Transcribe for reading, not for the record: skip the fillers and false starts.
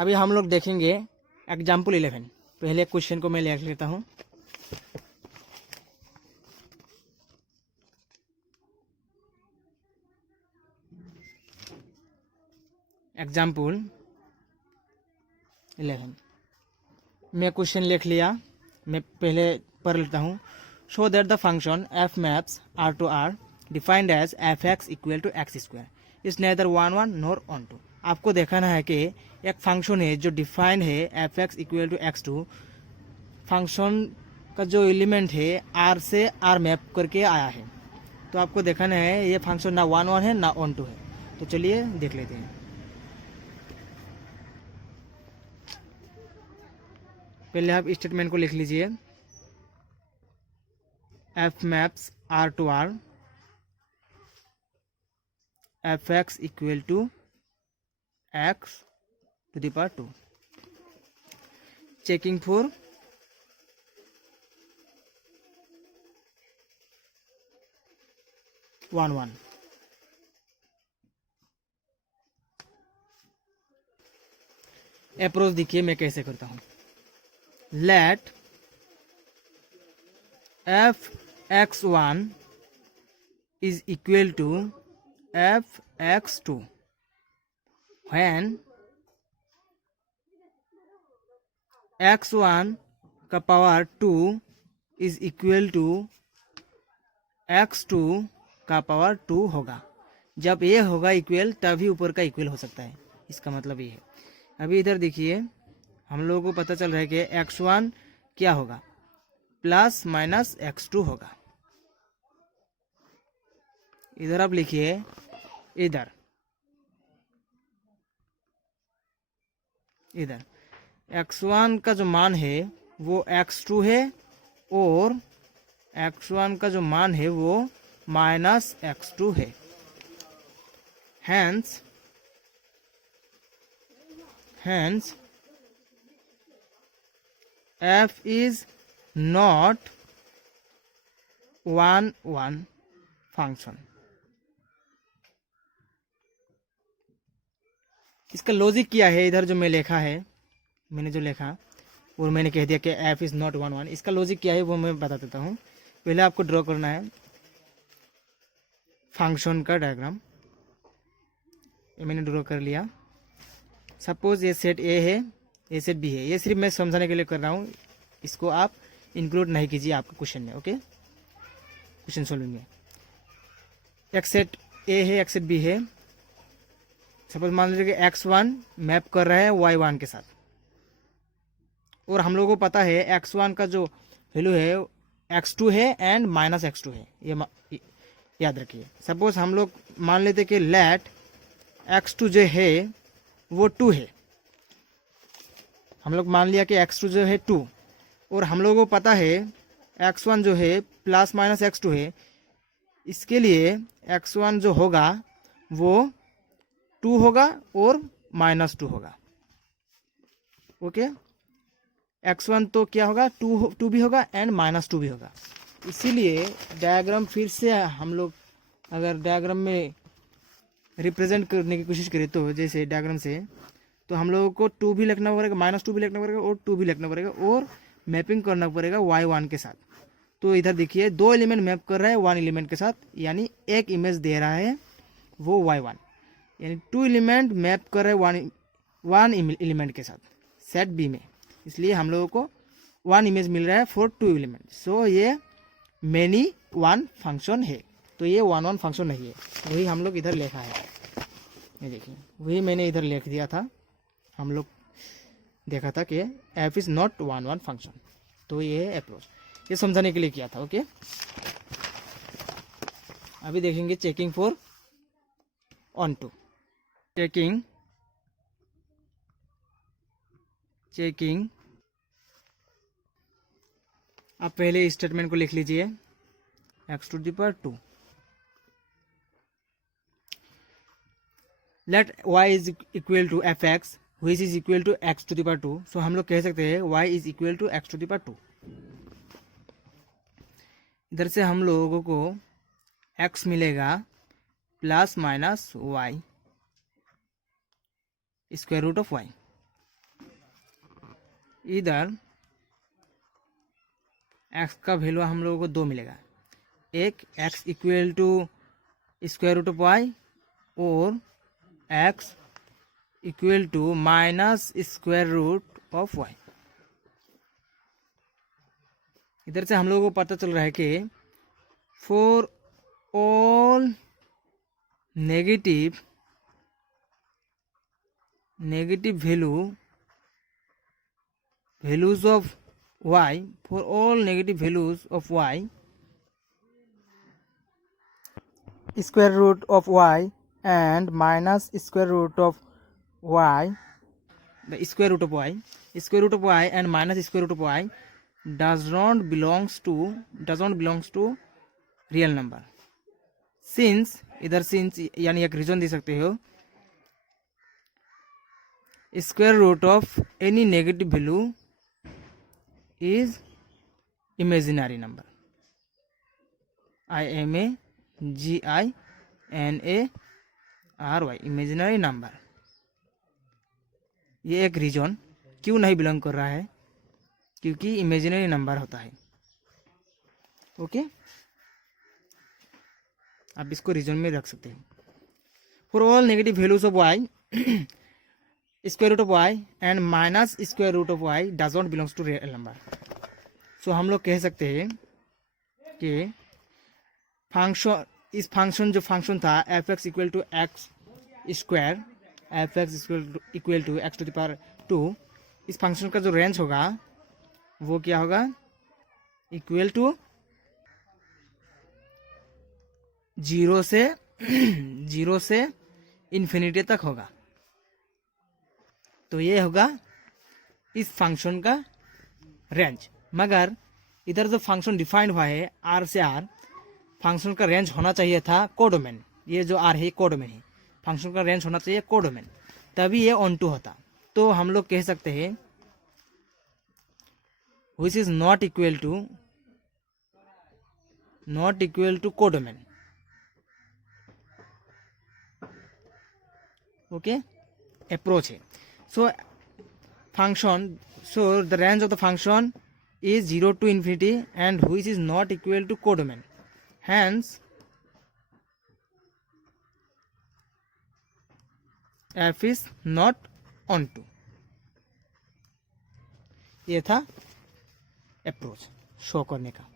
अभी हम लोग देखेंगे एग्जाम्पल 11। पहले क्वेश्चन को मैं लिख लेता हूँ। एग्जाम्पल 11 मैं क्वेश्चन लिख लिया, मैं पहले पढ़ लेता हूँ। Show that the function f maps R to R defined as f x equal to x square is neither 1 1 nor onto. आपको देखना है कि एक फंक्शन है जो डिफाइंड है f x equal to x two. Function का जो एलिमेंट है आर से आर मैप करके आया है। तो आपको देखना है ये फंक्शन ना 1 1 है ना ऑन टू है। तो चलिए देख लेते हैं। पहले आप स्टेटमेंट को लिख लीजिए। F maps R to R F x equal to x to the power 2 checking for one one. Approach देखिए मैं कैसे करता हूँ। Let F X one is equal to F X two when X one का power 2 is equal to x two का power 2 होगा। जब ये होगा इक्वल तभी ऊपर का इक्वल हो सकता है। इसका मतलब ये है। अभी इधर देखिए हम लोगों को पता चल रहा है कि x1 क्या होगा, प्लस माइनस x2 होगा। इधर आप लिखिए, इधर इधर x1 का जो मान है वो x2 है और x1 का जो मान है वो माइनस x2 है। Hence f is not 1 1 function। इसका लॉजिक क्या है? इधर जो मैं लिखा है, मैंने जो लिखा और मैंने कह दिया कि f इज नॉट 1 1। इसका लॉजिक क्या है वो मैं बता देता हूँ। पहले आपको ड्रॉ करना है फंक्शन का डायग्राम। ये मैंने ड्रॉ कर लिया। सपोज ये सेट ए है, ये सेट बी है। ये सिर्फ मैं समझाने के लिए कर रहा हूँ, इसको आप इंक्लूड नहीं कीजिए आपके क्वेश्चन में। ओके, क्वेश्चन सॉल्विंग में एक सेट ए है, एक सेट बी है। सपोज मान लीजिए कि x1 मैप कर रहा है y1 के साथ, और हम लोगों को पता है x1 का जो वैल्यू है x2 है एंड माइनस x2 है। ये याद रखिए। सपोज हम लोग मान लेते कि लेट x2 जो है वो 2 है। हम लोग मान लिया कि x2 जो है 2, और हम लोगों को पता है x1 जो है प्लस माइनस x2 है। इसके लिए x1 जो होगा वो 2 होगा और माइनस 2 होगा। ओके, x1 तो क्या होगा, 2 भी होगा एंड माइनस 2 भी होगा। इसीलिए डायग्राम फिर से हम लोग अगर डायग्राम में रिप्रेजेंट करने की कोशिश करें तो जैसे डायग्राम से, तो हम लोगों को 2 भी लिखना पड़ेगा, माइनस 2 भी लिखना पड़ेगा और 2 भी लिखना पड़ेगा, और मैपिंग करना पड़ेगा y1 के साथ। तो इधर देखिए 2 एलिमेंट मैप कर रहा है 1 एलिमेंट के साथ, यानी एक इमेज दे रहा है वो y1, यानी 2 एलिमेंट मैप कर रहे हैं 1 एलिमेंट के साथ सेट बी में। इसलिए हम लोगों को 1 इमेज मिल रहा है फॉर 2 एलिमेंट। सो ये मैनी 1 फंक्शन है। तो ये 1 1 फंक्शन नहीं है, वही हम लोग इधर लिखा है। ये देखिए वही मैंने इधर लिख दिया था। हम लोग देखा था कि f इज नॉट 1 1 फंक्शन। तो ये है अप्रोच, ये समझाने के लिए किया था। ओके, अभी देखेंगे checking for onto. Checking आप पहले स्टेटमेंट को लिख लीजिए, x to the power 2 let y is equal to F x which is equal to x to the power 2। So हम लोग कह सकते हैं y is equal to x to the power 2। इधर से हम लोगों को x मिलेगा plus minus y square root of y। इधर x का वैल्यू हम लोगों को 2 मिलेगा, एक x equal to square root of y और x equal to minus square root of y. इधर से हम लोगों को पता चल रहा है कि for all negative values of y, for all negative values of y, square root of y and minus square root of y, the square root of y and minus square root of y does not belongs to real number. Since, इधर since यानी एक reason दे सकते हो, square root of any negative value is imaginary number. IMAGINARY, imaginary number. ये एक reason क्यों नहीं belong कर रहा है, क्योंकि इमेजिनरी नंबर होता है। ओके, आप इसको रीजन में रख सकते हैं। For all negative values of Y square root of Y and minus square root of Y does not belongs to real number. So हम लोग कह सकते हैं कि फंक्शन, इस फंक्शन जो फंक्शन था f x equal to x square, f x equal to x to the power 2, इस फंक्शन का जो रेंज होगा वो क्या होगा, इक्वल टू 0 से इन्फिनिटी तक होगा। तो ये होगा इस फंक्शन का रेंज। मगर इधर जो फंक्शन डिफाइंड हुआ है आर से आर, फंक्शन का रेंज होना चाहिए था कोडोमेन। ये जो आर है कोडोमेन है, फंक्शन का रेंज होना चाहिए कोडोमेन, तभी ये ऑन टू होता। तो हम लोग कह सकते हैं which is not equal to codomain. Okay, approach है। So the range of the function is 0 to infinity and which is not equal to codomain. Hence f is not onto। ये था अप्रोच शो करने का।